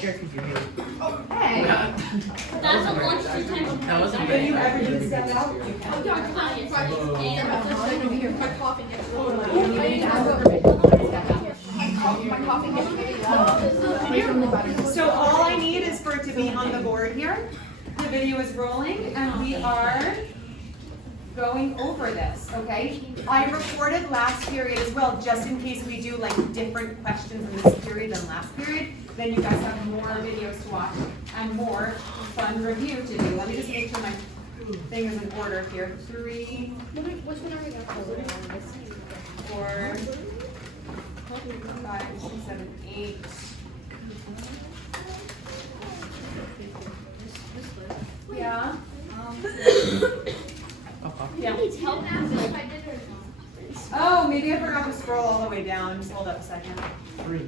Oh, hey! That's a lunch time. That was a If you ever need to step out, you can. So all I need is for it to be on the board here. The video is rolling and we are going over this, okay? I recorded last period as well, just in case we do like different questions in this period than last period. Then you guys have more videos to watch and more fun review to do. Let me just make sure my thing is in order here. 3, 4, 5, 6, 7, 8. Yeah. Yeah. Help ask if I did or not. Oh, maybe I forgot to scroll all the way down. Just hold up a second. 3.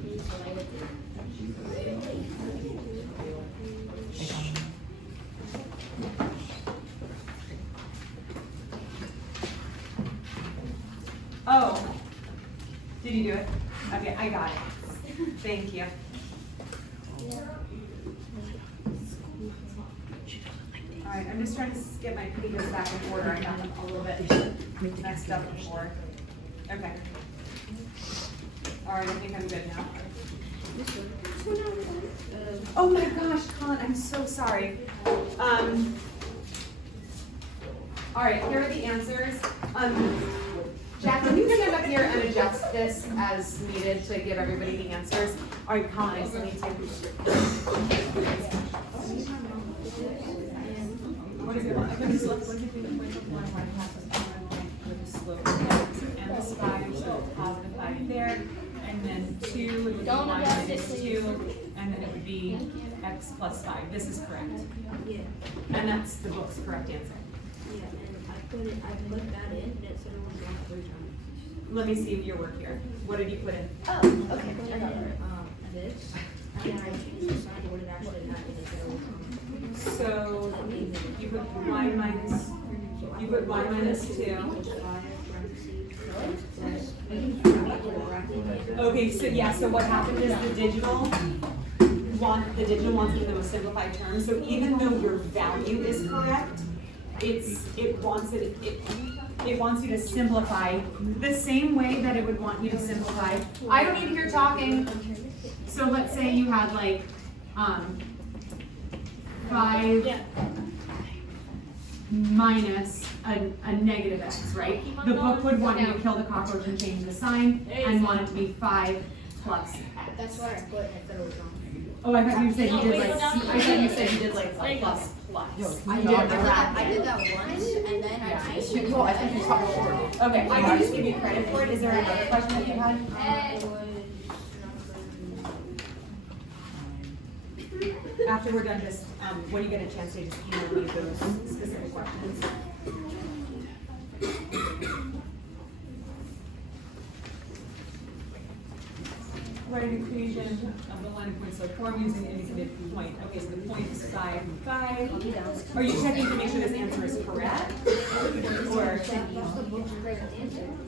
Oh, did you do it? Okay, I got it. Thank you. All right, I'm just trying to get my pages back in order. I got them a little bit messed up before. Okay. All right, I think I'm good now. Oh my gosh, Colin, I'm so sorry. All right, here are the answers. Jack, can you stand up here and adjust this as needed to give everybody the answers? All right, Colin, I still need to. What is it? I'm going to slope. What do you think the point of 1 right half is with the slope? And this 5, so positive 5 there. And then 2 would be y minus 2. And then it would be x plus 5. This is correct. Yeah. And that's the book's correct answer. Yeah, and I put that in, and it said it was wrong 3 times. Let me see your work here. What did you put in? Oh, okay. I got it. This, and then I changed the sign to what it actually had, and it said it was wrong. So you put y minus 2. Okay, so yeah, so what happened is the digital wants to give them a simplified term. So even though your value is correct, it wants you to simplify the same way that it would want you to simplify. I don't need to hear talking. So let's say you had like 5 minus a negative x, right? The book would want you to kill the cockroach and change the sign and want it to be 5 plus x. That's what I put, and I thought it was wrong. Oh, I thought you said you did like, a plus plus. I did that once, and then I changed it. I think you talked before. Okay, I can just give you credit for it. Is there another question that you had? After we're done, just when you get a chance to just email me those specific questions. Write an equation of the line of points, so form using indicative point. Okay, so the point is 5, 5. Are you checking to make sure this answer is correct? Or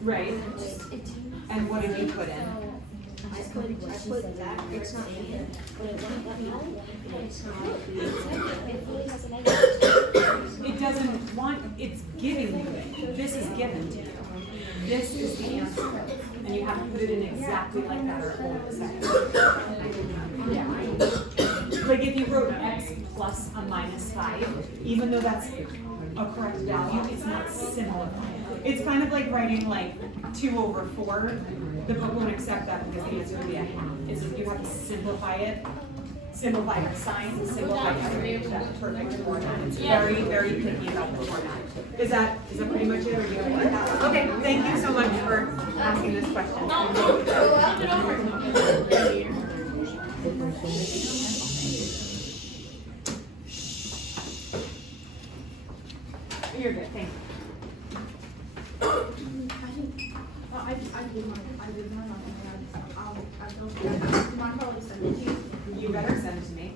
right? And what did you put in? I put that, it's not in, but it won't let me know. It doesn't want, it's giving you it. This is given to you. This is the answer. And you have to put it in exactly like that or it won't say. Yeah. Like if you wrote x plus a minus 5, even though that's a correct value, it's not simplifying. It's kind of like writing like 2 over 4. The book won't accept that because the answer would be a half. It's like you have to simplify it, simplify the sign, simplify everything to that perfect format. It's very, very picky about the format. Is that pretty much it, or do you have that? Okay, thank you so much for asking this question. You're good, thank you. You better send it to me.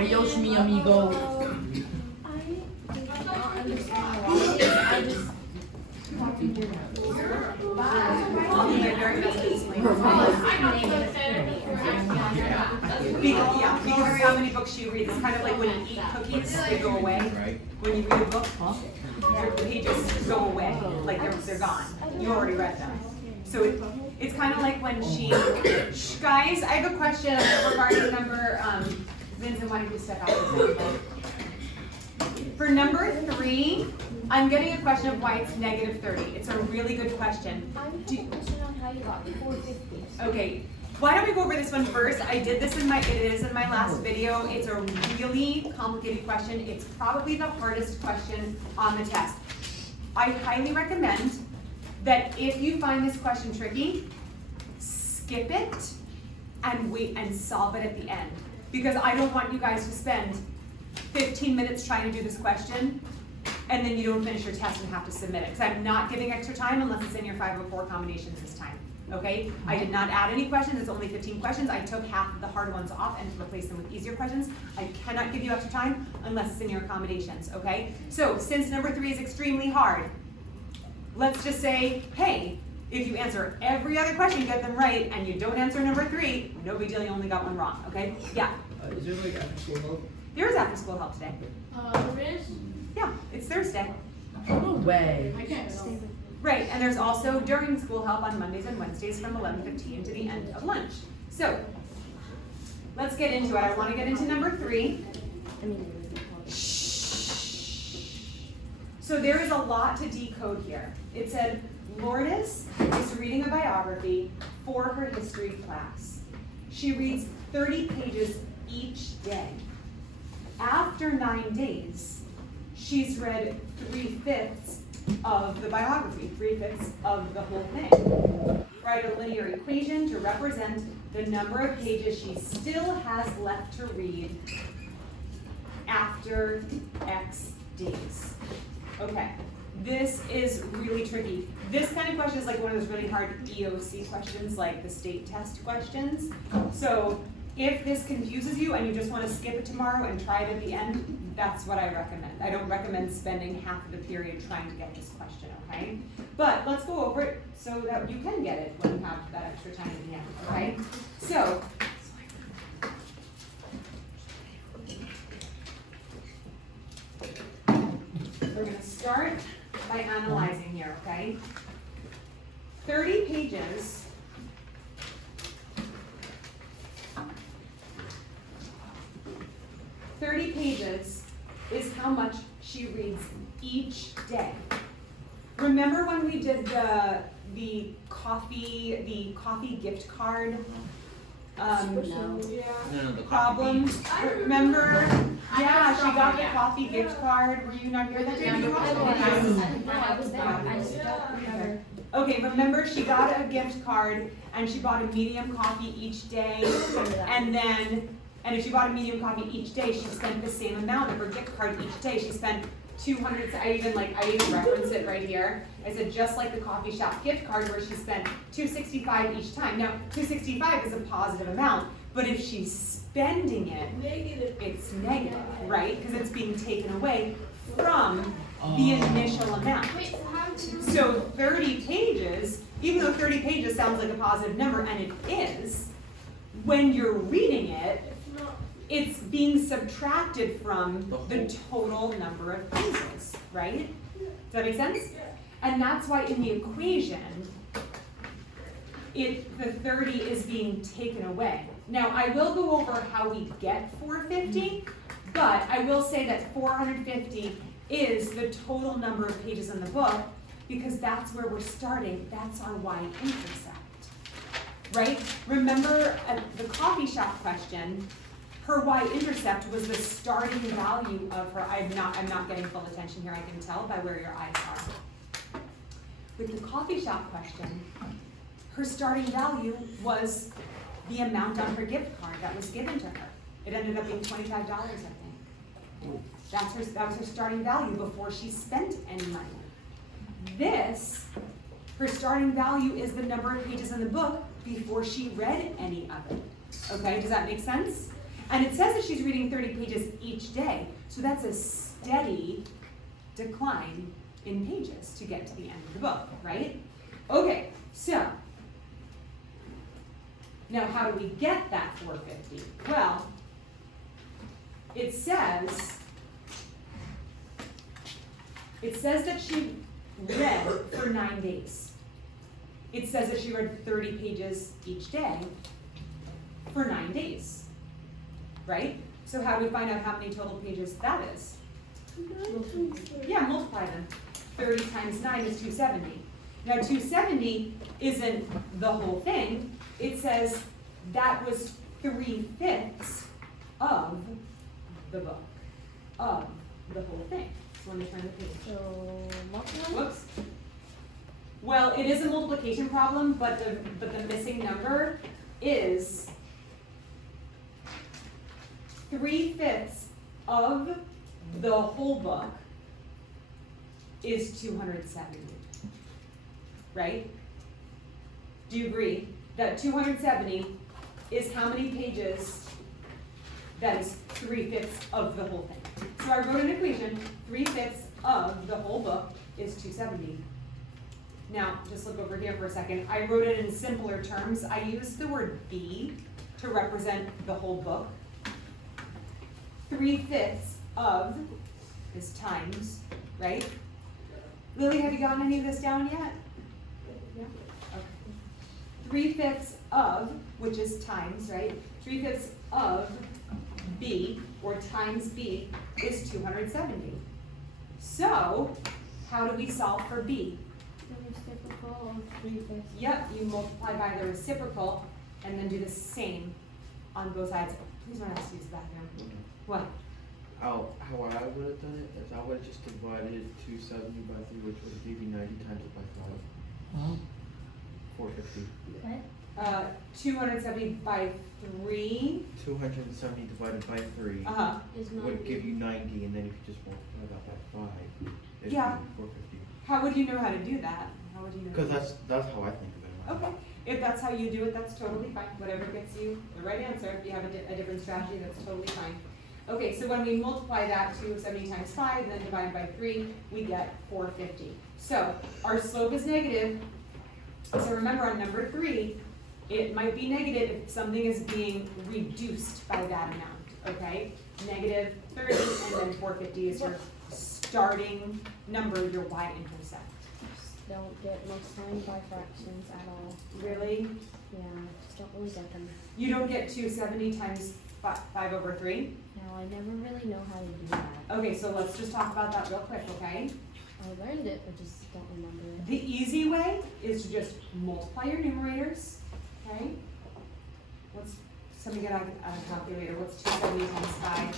Adios, mi amigo. I don't understand why. I just copied your notes. I'll be very best to explain. Because how many books you read, it's kind of like when you eat cookies, they go away. When you read a book, your pages go away, like they're gone. You already read them. So it's kind of like when she, guys, I have a question regarding number, Vincent, why don't you step out for a second? For number 3, I'm getting a question of why it's negative 30. It's a really good question. I have a question on how you got 450. Okay, why don't we go over this one first? I did this it is in my last video. It's a really complicated question. It's probably the hardest question on the test. I highly recommend that if you find this question tricky, skip it and wait and solve it at the end. Because I don't want you guys to spend 15 minutes trying to do this question and then you don't finish your test and have to submit it. Because I'm not giving extra time unless it's in your 504 combinations this time. Okay? I did not add any questions, it's only 15 questions. I took half of the hard ones off and replaced them with easier questions. I cannot give you extra time unless it's in your accommodations, okay? So, since number 3 is extremely hard, let's just say, hey, if you answer every other question, get them right, and you don't answer number 3, no big deal, you only got one wrong, okay? Yeah? Is there like after school help? There is after school help today. There is? Yeah, it's Thursday. No way. I can't go. Right, and there's also during school help on Mondays and Wednesdays from 11:15 to the end of lunch. So, let's get into it. I want to get into number 3. So there is a lot to decode here. It said, Lourdes is reading a biography for her history class. She reads 30 pages each day. After 9 days, she's read 3/5 of the biography, 3/5 of the whole thing. Write a linear equation to represent the number of pages she still has left to read after X days. Okay, this is really tricky. This kind of question is like one of those really hard EOC questions, like the state test questions. So if this confuses you and you just want to skip it tomorrow and try it at the end, that's what I recommend. I don't recommend spending half of the period trying to get this question, okay? But let's go over it so that you can get it when you have that extra time at the end, okay? So, we're going to start by analyzing here, okay? 30 pages. Is how much she reads each day. Remember when we did the coffee gift card No, the problem? Remember? Yeah, she got the coffee gift card. Were you not here that day? No, I was there. I just don't remember. Okay, remember she got a gift card and she bought a medium coffee each day, and if she bought a medium coffee each day, she spent the same amount of her gift card each day. She spent 200, I even reference it right here. I said just like the coffee shop gift card where she spent $265 each time. Now, $265 is a positive amount, but if she's spending it, it's negative, right? Because it's being taken away from the initial amount. Wait, how do you? So 30 pages, even though 30 pages sounds like a positive number, and it is, when you're reading it, it's being subtracted from the total number of pages, right? Does that make sense? And that's why in the equation, the 30 is being taken away. Now, I will go over how we get 450, but I will say that 450 is the total number of pages in the book because that's where we're starting. That's our y-intercept, right? Remember the coffee shop question, her y-intercept was the starting value of her, I'm not getting full attention here, I can tell by where your eyes are. With the coffee shop question, her starting value was the amount on her gift card that was given to her. It ended up being $25, I think. That was her starting value before she spent any money. This, her starting value is the number of pages in the book before she read any of it. Okay, does that make sense? And it says that she's reading 30 pages each day, so that's a steady decline in pages to get to the end of the book, right? Okay, so now how do we get that 450? Well, it says that she read for 9 days. It says that she read 30 pages each day for 9 days, right? So how do we find out how many total pages that is? Yeah, multiply them. 30 times 9 is 270. Now 270 isn't the whole thing. It says that was 3/5 of the book, of the whole thing. So let me turn the page. So, multiply? Whoops. Well, it is a multiplication problem, but the missing number is 3/5 of the whole book is 270, right? Do you agree that 270 is how many pages? That is 3/5 of the whole thing. So I wrote an equation, 3/5 of the whole book is 270. Now, just look over here for a second. I wrote it in simpler terms. I used the word B to represent the whole book. 3/5 of is times, right? Lily, have you gotten any of this down yet? Yeah? Okay. 3/5 of, which is times, right? 3/5 of B, or times B, is 270. So, how do we solve for B? The reciprocal of 3/5. Yep, you multiply by the reciprocal and then do the same on both sides. Please don't ask to use the bathroom. What? How I would have done it is I would have just divided 270 by 3, which would give you 90 times it by 5. 450. What? 270 by 3. 270 divided by 3 Is would 90. give you 90, and then if you just multiply that by 5, it'd Yeah. be 450. How would you know how to do that? How would you know? Because that's how I think of it. in my Okay, mind. if that's how you do it, that's totally fine. Whatever gets you the right answer. If you have a different strategy, that's totally fine. Okay, so when we multiply that, 270 times 5, and then divide by 3, we get 450. So our slope is negative. So remember on number 3, it might be negative if something is being reduced by that amount, okay? Negative 30, and then 450 is your starting number, your y-intercept. Just don't get multiplying by fractions at all. Really? Yeah, just don't really get them. You don't get 270 times 5 over 3? No, I never really know how to do that. Okay, so let's just talk about that real quick, okay? I learned it, but just don't remember it. The easy way is to just multiply your numerators, okay? Somebody get out a calculator. What's 270 times 5?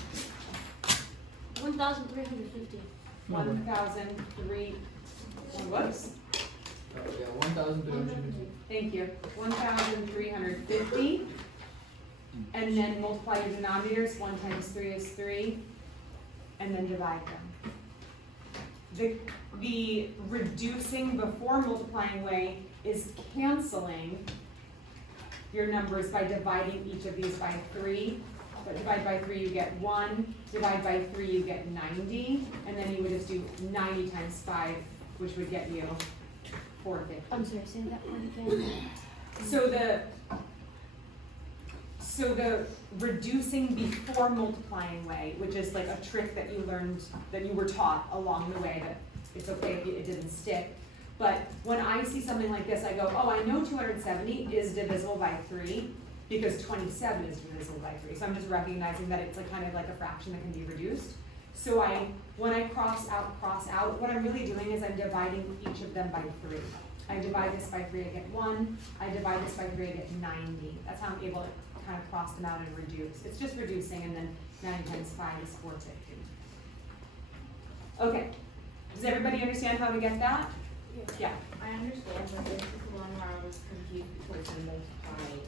1,350. 1,003, whoops, Yeah, 1,350. thank you. 1,350. And then multiply your denominators. 1 times 3 is 3. And then divide them. The reducing before multiplying way is canceling your numbers by dividing each of these by 3. But divide by 3, you get 1. Divide by 3, you get 90. And then you would just do 90 times 5, which would get you 450. I'm sorry, say that one again. So the reducing before multiplying way, which is like a trick that you learned, that you were taught along the way, that it's okay if it didn't stick. But when I see something like this, I go, oh, I know 270 is divisible by 3 because 27 is divisible by 3. So I'm just recognizing that it's like kind of like a fraction that can be reduced. So when I cross out, what I'm really doing is I'm dividing each of them by 3. I divide this by 3, I get 1. I divide this by 3, I get 90. That's how I'm able to kind of cross them out and reduce. It's just reducing, and then 90 times 5 is 450. Okay, does everybody understand how to get that? Yeah. I understand, but this is the one where I was confused because I multiplied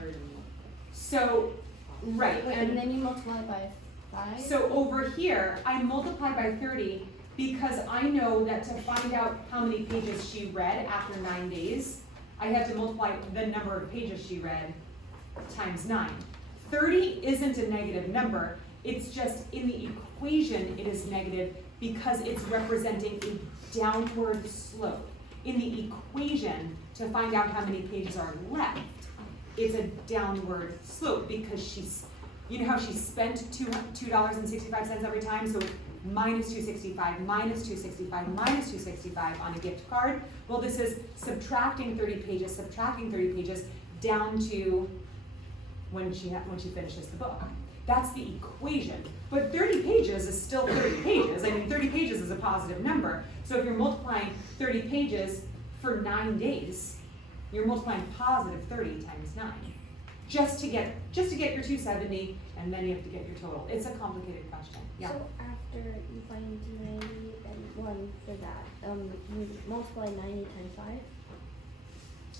30. So, right. Wait, and then you multiply by 5? So over here, I multiply by 30 because I know that to find out how many pages she read after 9 days, I had to multiply the number of pages she read times 9. 30 isn't a negative number, it's just in the equation it is negative because it's representing a downward slope. In the equation, to find out how many pages are left, it's a downward slope because you know how she spent $2.65 every time, so minus 265, minus 265, minus 265 on a gift card. Well, this is subtracting 30 pages down to when she finishes the book. That's the equation. But 30 pages is still 30 pages. I mean, 30 pages is a positive number. So if you're multiplying 30 pages for 9 days, you're multiplying positive 30 times 9. Just to get your 270, and then you have to get your total. It's a complicated question. Yeah. So after you find 90 and 1 for that, you multiply 90 times 5?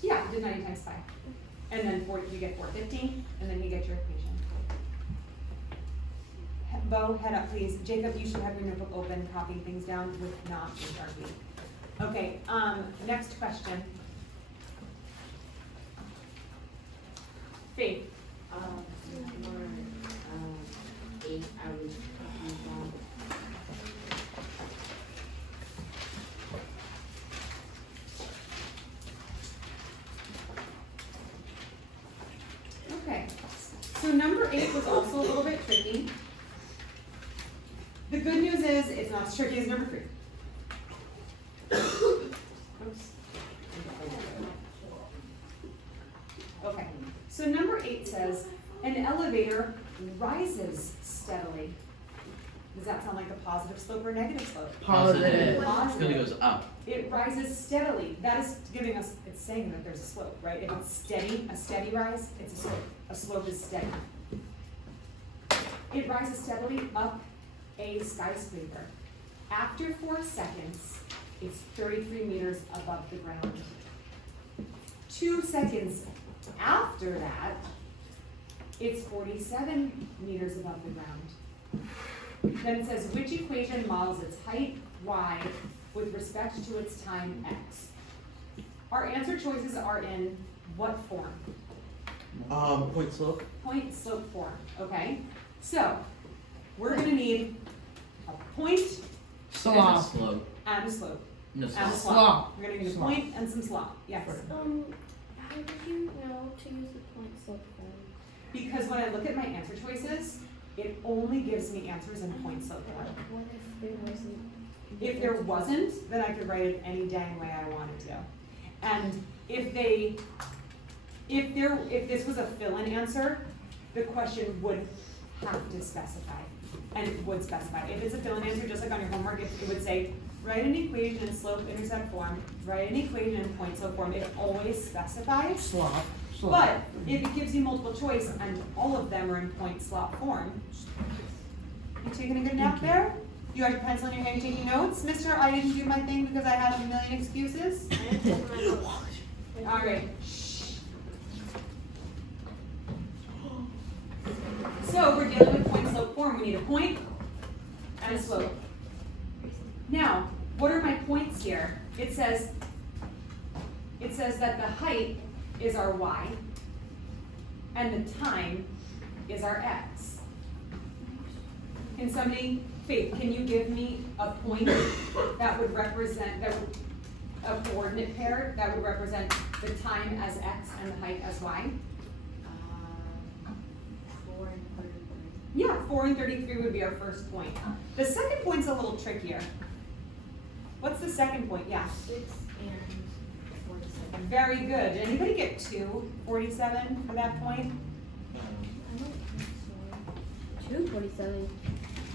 Yeah, you did 90 times 5. And then you get 450, and then you get your equation. Bo, head up, please. Jacob, you should have your notebook open, copying things down with not HRV. Okay, next question. Faith. Number 8, I was confused on. Okay, so number 8 was also a little bit tricky. The good news is it's not as tricky as number 3. Oops. Okay, so number 8 says, an elevator rises steadily. Does that sound like a positive slope or a negative slope? Positive. It really goes up. It rises steadily. That is giving us, it's saying that there's a slope, right? If it's steady, a steady rise, it's a slope. A slope is steady. It rises steadily up a skyscraper. After 4 seconds, it's 33 meters above the ground. 2 seconds after that, it's 47 meters above the ground. Then it says, which equation models its height, y, with respect to its time, x? Our answer choices are in what form? Point slope. Point slope form, okay? So, we're gonna need a point And a slope. and a slope. No And a slope. slot. Slop. We're gonna need a Slop. point and some slot, yes. How did you know to use the point slope form? Because when I look at my answer choices, it only gives me answers in point slope form. What if there wasn't? If there wasn't, then I could write it any dang way I wanted to. And if this was a fill-in answer, the question would have to specify. And it would specify. If it's a fill-in answer, just like on your homework, it would say, write an equation in slope-intercept form, write an equation in point slope form. It always specifies. Slop. But if it gives you multiple choice and all of them are in point slot form, you taking a good nap there? You have your pencil in your hand taking notes? Mister, I didn't do my thing because I had a million excuses? All right. Shh. So we're dealing with point slope form. We need a point and a slope. Now, what are my points here? It says that the height is our y, and the time is our x. Can somebody, Faith, can you give me a point that would represent, a coordinate pair that would represent the time as x and the height as y? 4 and 33. Yeah, 4 and 33 would be our first point. The second point's a little trickier. What's the second point? Yeah. 6 and 47. Very good. Did anybody get 247 for that point? I don't think so. 247.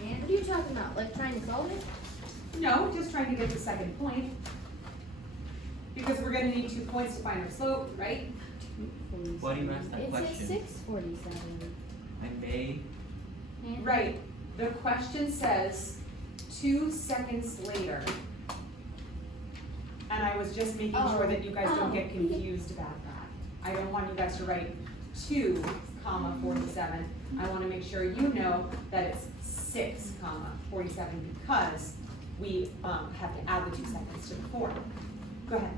What are you talking about? Like trying to solve it? No, just trying to get the second point. Because we're gonna need 2 points to find our slope, right? Why do you ask that It question? says 647. I may. Right. The question says 2 seconds later. And I was just making sure that you guys don't get confused about that. I don't want you guys to write 2, 47. I want to make sure you know that it's 6, 47 because we have to add the 2 seconds to the form. Go ahead.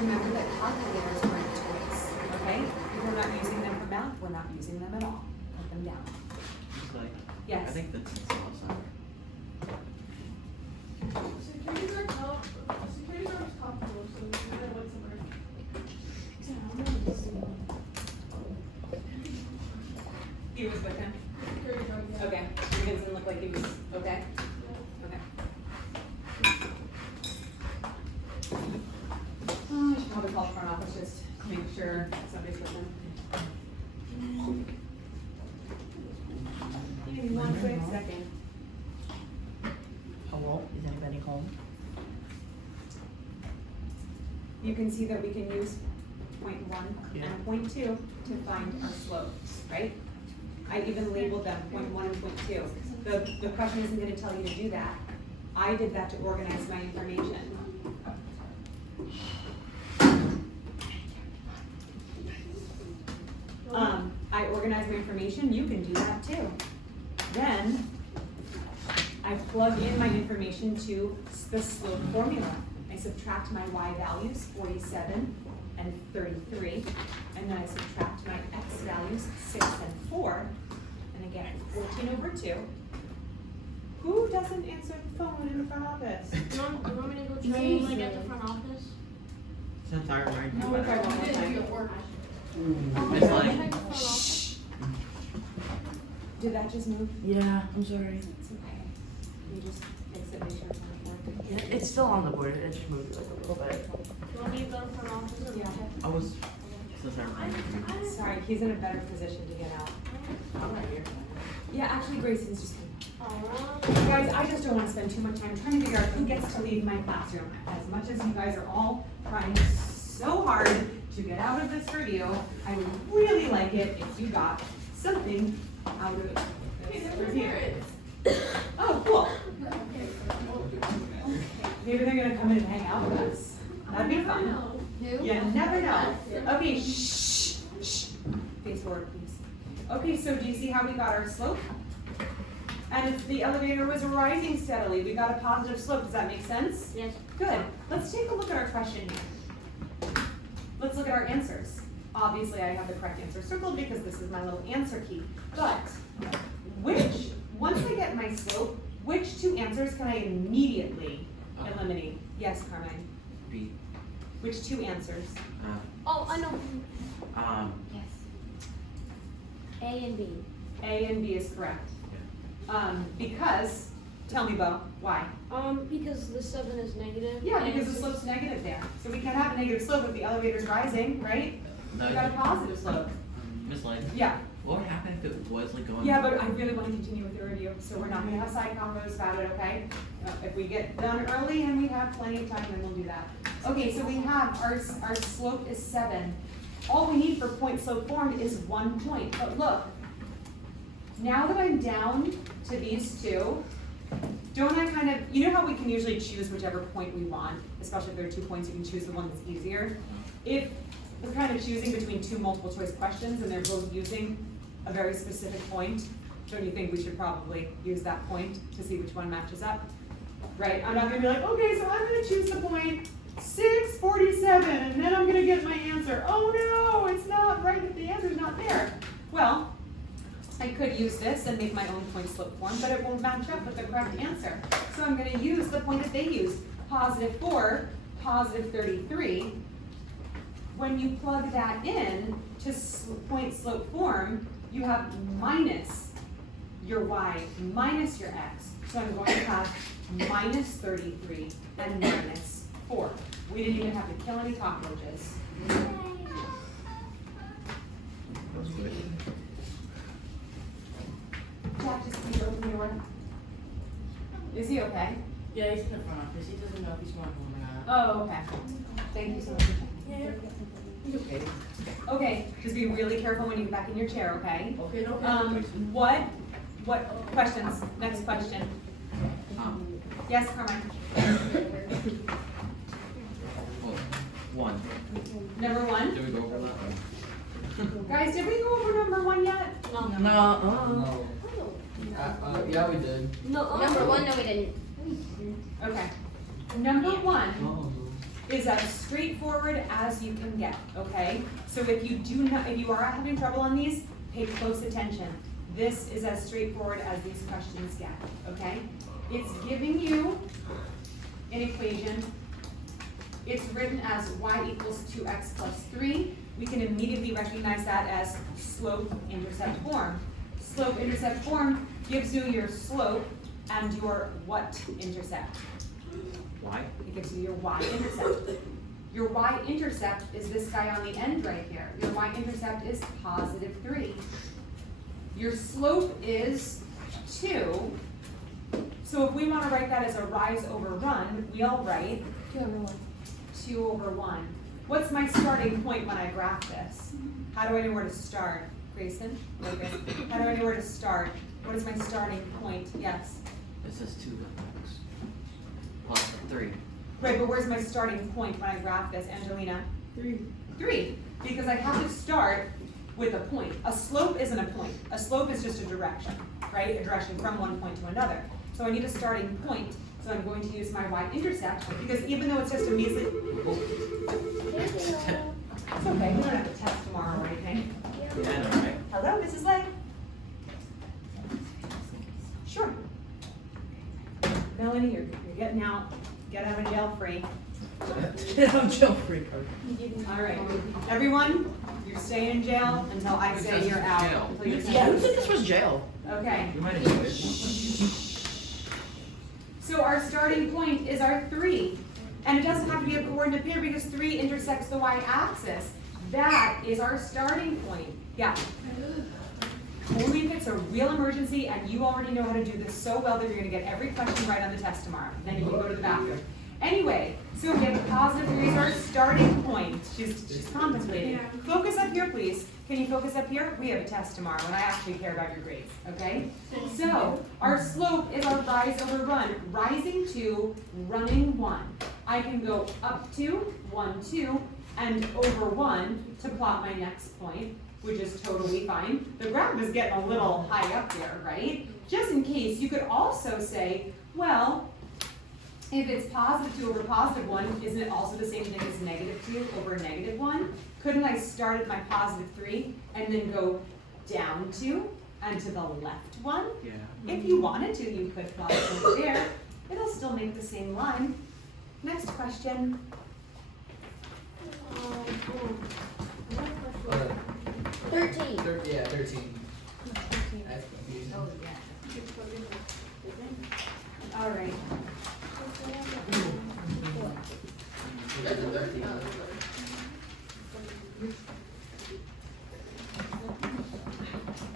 Remember that calculators are a choice, okay? If we're not using them for math, we're not using them at all. Put them down. It's like, Yes. I think that's awesome. Security guard top, security guard's top floor, so we gotta wait somewhere. He was with him? Security guard, yeah. Okay. It doesn't look like he was, okay? Okay. Oh, I should probably call the front office just to make sure somebody's with him. Give me 1 quick second. Hello, is anybody home? You can see that we can use point 1 Yeah. and point 2 to find our slopes, right? I even labeled them point 1 and point 2. The question isn't gonna tell you to do that. I did that to organize my information. I organize my information, you can do that too. Then, I plug in my information to the slope formula. I subtract my y values, 47 and 33, and then I subtract my x values, 6 and 4, and I get 14/2. Who doesn't answer the phone in the front office? Do you want me to go try Me. like at the front office? Since I remind you No, we'll try about one more Yeah, time. you at work. It's like, Did that just move? Yeah, I'm sorry. It's okay. You just fix it, make sure it's on the board. Yeah, it's still on the board, it just moved like a little bit. Do you want me to go to the front office or Yeah. check? I was, since I remind you. Sorry, he's in a better position to get out. Yeah, actually Grayson's just. Guys, I just don't wanna spend too much time trying to figure out who gets to leave my classroom. As much as you guys are all trying so hard to get out of this review, I would really like it if you got something out of this review. Oh, cool. Maybe they're gonna come in and hang out with us. That'd be fun. Who? You never know. Okay, shh. Face forward, please. Okay, so do you see how we got our slope? And if the elevator was rising steadily, we got a positive slope. Does that make sense? Yes. Good. Let's take a look at our question here. Let's look at our answers. Obviously, I have the correct answer circled because this is my little answer key. But once I get my slope, which 2 answers can I immediately eliminate? Yes, Carmine. B. Which 2 answers? Oh, I know. Yes. A and B. A and B is correct. Because, tell me, Bo, why? Because the 7 is negative. Yeah, and because the six- slope's negative there. So we can have a negative slope if the elevator's rising, right? No, We got a positive slope. Miss Light, Yeah, what would happen if it was like going? yeah, but I really want to continue with the review, so we're not gonna have side convos about it, okay? If we get done early and we have plenty of time, then we'll do that. Okay, so we have, our slope is 7. All we need for point slope form is 1 point, but look, now that I'm down to these 2, don't I kind of, you know how we can usually choose whichever point we want, especially if there are 2 points, you can choose the one that's easier. If we're kind of choosing between 2 multiple choice questions and they're both using a very specific point, don't you think we should probably use that point to see which one matches up? Right, I'm not gonna be like, okay, so I'm gonna choose the point 647 and then I'm gonna get my answer. Oh no, it's not right if the answer's not there. Well, I could use this and make my own point slope form, but it won't match up with the correct answer. So I'm gonna use the point that they used, +4, +33. When you plug that in to point slope form, you have minus your y minus your x. So I'm going to have -33 and -4. We didn't even have to kill any cockroaches. That's good. Jack, just please open the door. Is he okay? Yeah, he's in the front office, he doesn't know if he's going home or not. Oh, okay. Thank you so much for checking. He's okay. Okay, just be really careful when you get back in your chair, okay? Okay, no. What questions? Next question. Yes, Carmine? Well, 1. Number 1? Did we go over that? Guys, did we go over number 1 yet? No. No, No. Yeah, we did. No. Number 1, no, we didn't. Okay. Number 1 Oh. is as straightforward as you can get, okay? So if you are having trouble on these, pay close attention. This is as straightforward as these questions get, okay? It's giving you an equation. It's written as y equals 2x plus 3. We can immediately recognize that as slope-intercept form. Slope-intercept form gives you your slope and your what intercept? Why? It gives you your y-intercept. Your y-intercept is this guy on the end right here. Your y-intercept is positive 3. Your slope is 2. So if we want to write that as a rise over run, we'll write 2 over 1. What's my starting point when I graph this? How do I know where to start? Grayson? Okay. How do I know where to start? What is my starting point? Yes. It says 2x plus 3. Right, but where's my starting point when I graph this, Angelina? 3. 3, because I have to start with a point. A slope isn't a point. A slope is just a direction, right? A direction from one point to another. So I need a starting point. So I'm going to use my y-intercept, because even though it's just a measly, it's okay, we don't have to test tomorrow or anything. Yeah, I know, right? Hello, Mrs. Lay? Sure. Melanie, you're getting out. Get out of jail free. I'm jail free card. All right, everyone, you're staying in jail until I Who say says you're it's out. jail? Please. Yeah, who said this was jail? Okay, You might enjoy it. so our starting point is our 3. And it doesn't have to be a coordinate pair because 3 intersects the y-axis. That is our starting point. Yeah. Only if it's a real emergency and you already know how to do this so well that you're gonna get every question right on the test tomorrow. Then you can go to the bathroom. Anyway, so we have a positive 3 is our starting point. She's contemplating. Focus up here, please. Can you focus up here? We have a test tomorrow and I actually care about your grades, okay? So, our slope is our rise over run. Rising 2, running 1. I can go up 2, 1, 2, and over 1 to plot my next point, which is totally fine. The graph is getting a little high up there, right? Just in case, you could also say, well, if it's positive 2 over positive 1, isn't it also the same thing as negative 2 over negative 1? Couldn't I start at my positive 3 and then go down 2 and to the left 1? Yeah. If you wanted to, you could plot it over there. It'll still make the same line. Next question. 13. 13. That's confusing. All right. That's a 13.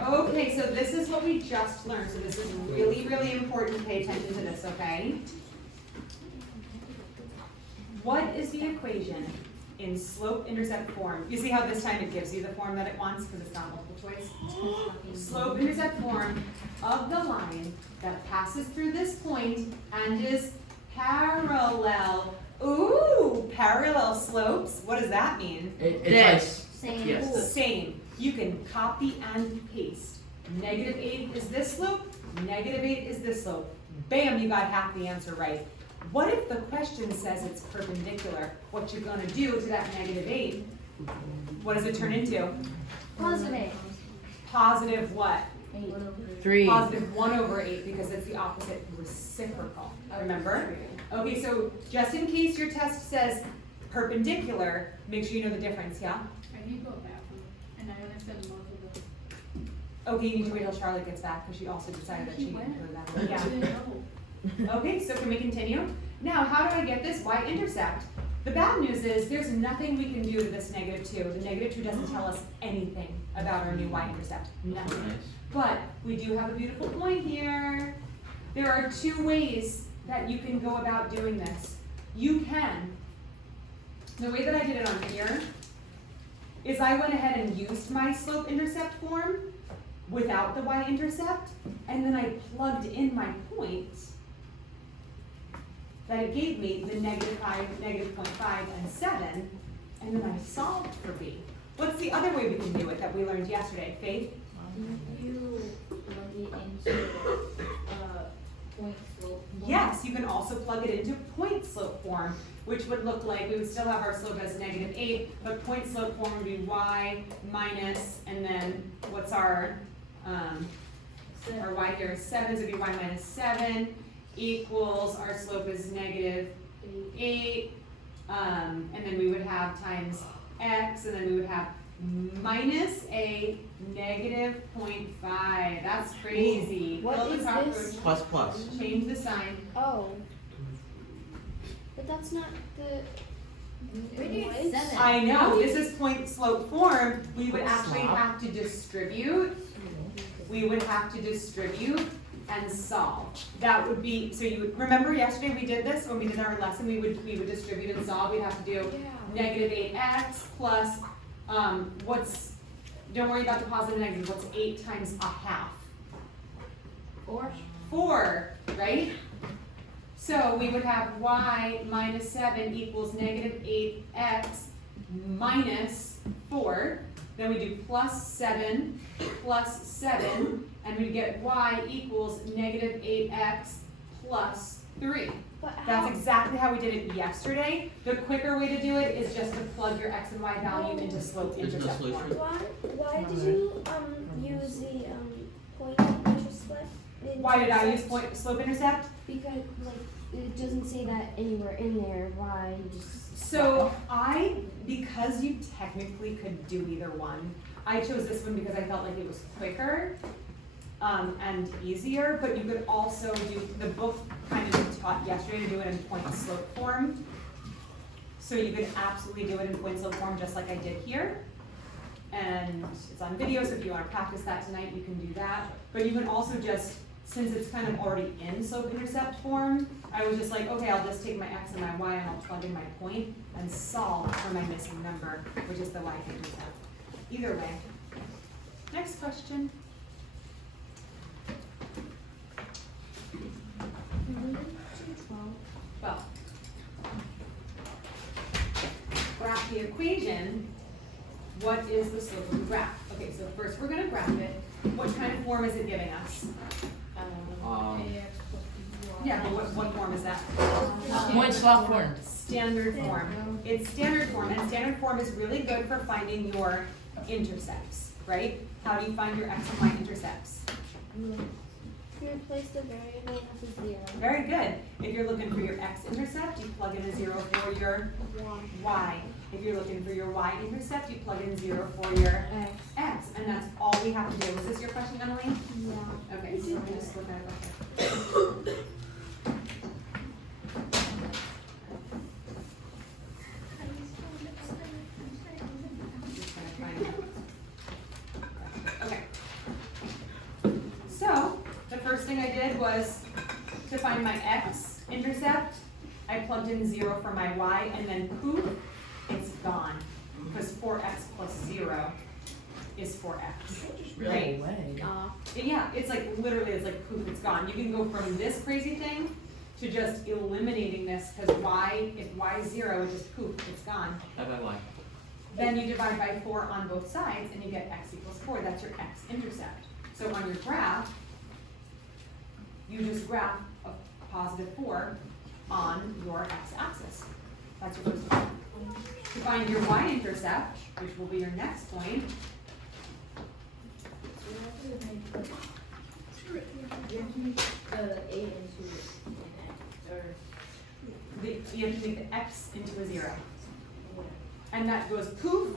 Okay, so this is what we just learned. So this is really, really important. Pay attention to this, okay? What is the equation in slope-intercept form? You see how this time it gives you the form that it wants because it's not multiple choice? Slope-intercept form of the line that passes through this point and is parallel. Ooh, parallel slopes. What does that mean? This. Same. Yes. Same. You can copy and paste. Negative 8 is this slope, negative 8 is this slope. Bam, you got half the answer right. What if the question says it's perpendicular? What you're gonna do to that negative 8, what does it turn into? Positive. Positive what? 3. Positive 1 over 8 because it's the opposite reciprocal, remember? Okay, so just in case your test says perpendicular, make sure you know the difference, yeah? I need to go to the bathroom, and I understand most of the. Okay, you need to wait till Charlotte gets back because she also decided that she needed to go to the bathroom. Yeah. didn't know. Okay, so can we continue? Now, how do I get this y-intercept? The bad news is there's nothing we can do to this negative 2. The negative 2 doesn't tell us anything about our new y-intercept. Nothing. Nice. But we do have a beautiful point here. There are 2 ways that you can go about doing this. You can, the way that I did it on here, is I went ahead and used my slope-intercept form without the y-intercept, and then I plugged in my points that it gave me, the negative 5, negative 0.5, and 7, and then I solved for b. What's the other way we can do it that we learned yesterday? Faith? You plug it into point slope? Yes, you can also plug it into point slope form, which would look like, we would still have our slope as -8, but point slope form would be y minus, and then what's our y here is 7, so it'd be y minus 7 equals, our slope is -8, and then we would have times x, and then we would have minus a -0.5. That's crazy. What Fill the is top this? row, Plus plus. change the sign. Oh. But that's not the. We're doing What? 7. I know, this is point slope form. We would actually have to distribute. We would have to distribute and solve. That would be, so you would, remember yesterday we did this, when we did our lesson, we would distribute and solve. We'd have to do -8x plus, don't worry about the positive and negative, what's 8 times a half? 4. 4, right? So we would have y minus 7 equals -8x minus 4. Then we do plus 7, and we get y equals -8x plus 3. But That's exactly how we did it yesterday. The quicker way to do it is just to plug your x and y value into slope There's no intercept form. solution. Why did you use the point intercept? Why did I use point slope intercept? Because like it doesn't say that anywhere in there. Why you just? So because you technically could do either one, I chose this one because I felt like it was quicker and easier, but you could also do, the book kind of taught yesterday to do it in point slope form. So you could absolutely do it in point slope form just like I did here. And it's on video, so if you want to practice that tonight, you can do that. But you can also just, since it's kind of already in slope intercept form, I was just like, okay, I'll just take my x and my y and I'll plug in my point and solve for my missing number, which is the y-intercept. Either way. Next question. Well, graph the equation. What is the slope of the graph? Okay, so first we're going to graph it. What kind of form is it giving us? Yeah, but what form is that? Point slope form. Standard form. It's standard form, and standard form is really good for finding your intercepts, right? How do you find your x and y intercepts? You replace the variable with a 0. Very good. If you're looking for your x-intercept, you plug in a 0 for your y. If you're looking for your y-intercept, you plug in 0 for your x. And that's all we have to do. Was this your question, Emily? Yeah. Okay, so let me just look at it real quick. Just gonna find it. Okay. So, the first thing I did was to find my x-intercept, I plugged in 0 for my y, and then poof, it's gone. Because 4x plus 0 is 4x. Right? Yeah, it's like literally, it's like poof, it's gone. You can go from this crazy thing to just eliminating this, because y, if y is 0, it just poof, it's gone. Bye bye y. Then you divide by 4 on both sides, and you get x equals 4. That's your x-intercept. So on your graph, you just graph a positive 4 on your x-axis. That's your first point. To find your y-intercept, which will be your next point, You have to make the A into an X, or you have to make the x into a 0. And that goes poof,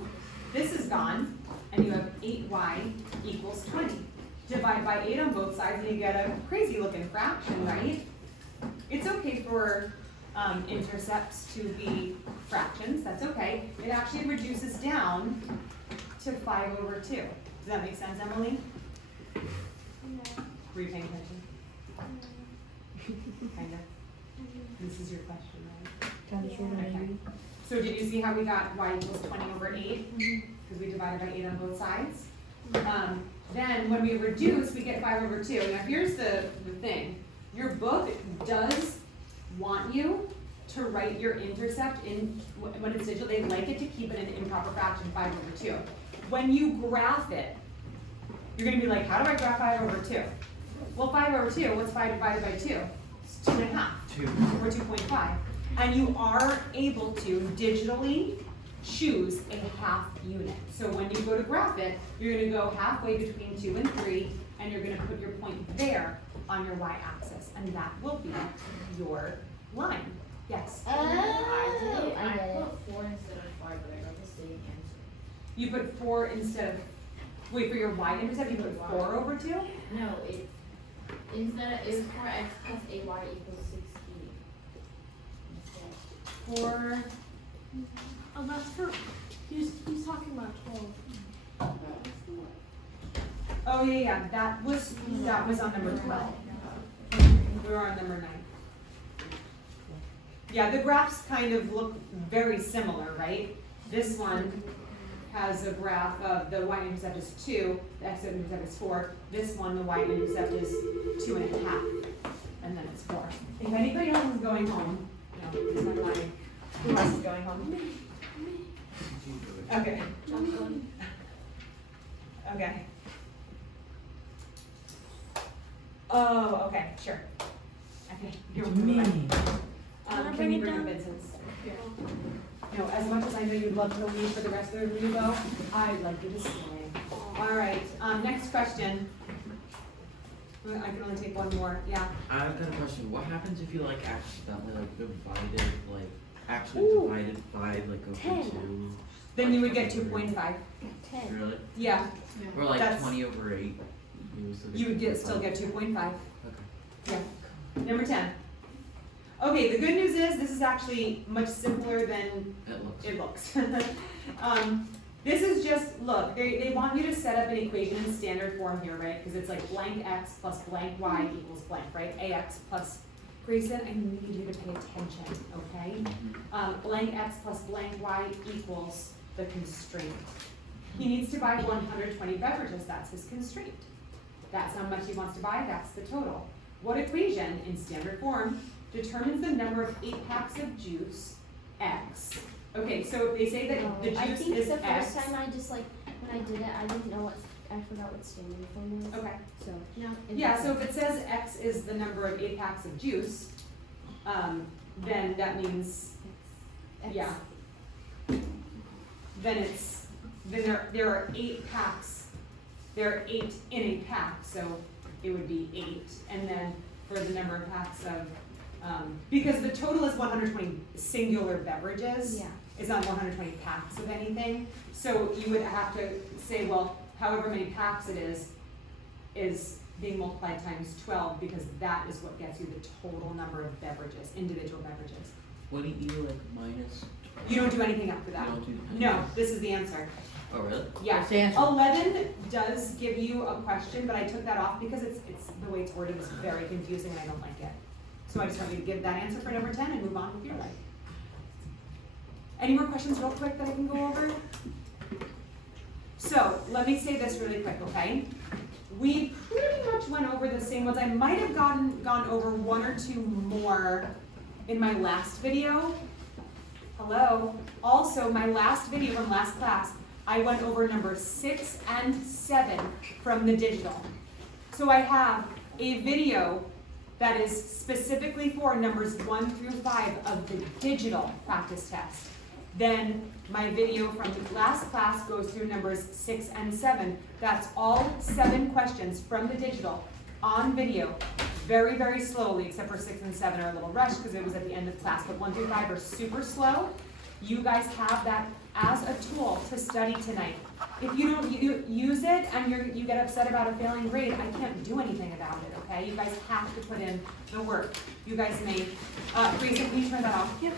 this is gone, and you have 8y equals 20. Divide by 8 on both sides, and you get a crazy looking fraction, right? It's okay for intercepts to be fractions, that's okay. It actually reduces down to 5/2. Does that make sense, Emily? No. Were you paying attention? Kinda. This is your question, right? Okay. So did you see how we got y equals 20/8? Because we divided by 8 on both sides. Then when we reduce, we get 5/2. Now here's the thing. Your book does want you to write your intercept in, when it's digital, they like it to keep it an improper fraction, 5/2. When you graph it, you're gonna be like, how do I graph 5/2? Well, 5/2, what's 5 divided by 2? It's 2.5. 2. Or 2.5. And you are able to digitally choose a half unit. So when you go to graph it, you're gonna go halfway between 2 and 3, and you're gonna put your point there on your y-axis, and that will be your line. Yes? I get it. put 4 instead of 5, but I got the same answer. You put 4 instead of, wait, for your y-intercept, you put 4 over 2? No, it instead of it was 4x plus ay equals 16. 4, That's for, he's talking about 12. oh yeah, that was on number 12. We were on number 9. Yeah, the graphs kind of look very similar, right? This one has a graph of the y-intercept is 2, the x-intercept is 4. This one, the y-intercept is 2.5, and then it's 4. If anybody else is going home, no, it's not mine. Who else is going home? Okay. Okay. Oh, okay, sure. Okay, you're Me. can you bring up Vincent's? No, as much as I know you'd love to leave for the rest of the Rubo, I'd like you to stay. All right, next question. I can only take one more, yeah. I've got a question. What happens if you like accidentally Ooh. divided 5 like over 10. 2? Then you would get 2.5. 10. Really? Yeah, Or like That's- 20 over 8? you would still get 2.5. Okay. Yeah. Number 10. Okay, the good news is this is actually much simpler than It looks. it looks. This is just, look, they want you to set up an equation in standard form here, right? Because it's like blank x plus blank y equals blank, right? Ax plus, Grayson, I need you to pay attention, okay? Blank x plus blank y equals the constraint. He needs to buy 120 beverages, that's his constraint. That's how much he wants to buy, that's the total. What equation, in standard form, determines the number of 8 packs of juice, x? Okay, so if they say that the I juice think is the first x. time I just when I did it, I didn't know I forgot what standard form was. Okay. So, Yeah, so if it says x is the number of 8 packs of juice, then that means, X. yeah. Then there are 8 packs, there are 8 in a pack, so it would be 8. And then for the number of packs of, because the total is 120 singular beverages. Yeah. It's not 120 packs of anything. So you would have to say, well, however many packs it is being multiplied times 12, because that is what gets you the total number of beverages, individual beverages. Wouldn't you like minus? You don't do anything after that. You don't do No, this is the answer. Oh really? Yeah. What's the answer? 11 does give you a question, but I took that off because it's the way it's worded is very confusing and I don't like it. So I just want you to give that answer for number 10 and move on with your life. Any more questions real quick that I can go over? So let me say this really quick, okay? We pretty much went over the same ones. I might have gone over 1 or 2 more in my last video. Hello. Also, my last video from last class, I went over number 6 and 7 from the digital. So I have a video that is specifically for numbers 1 through 5 of the digital practice test. Then my video from the last class goes through numbers 6 and 7. That's all 7 questions from the digital on video, very, very slowly, except for 6 and 7 are a little rushed because it was at the end of class, but 1 through 5 are super slow. You guys have that as a tool to study tonight. If you don't use it and you get upset about a failing grade, I can't do anything about it, okay? You guys have to put in the work. You guys may, Grayson, can you turn that off? Yep.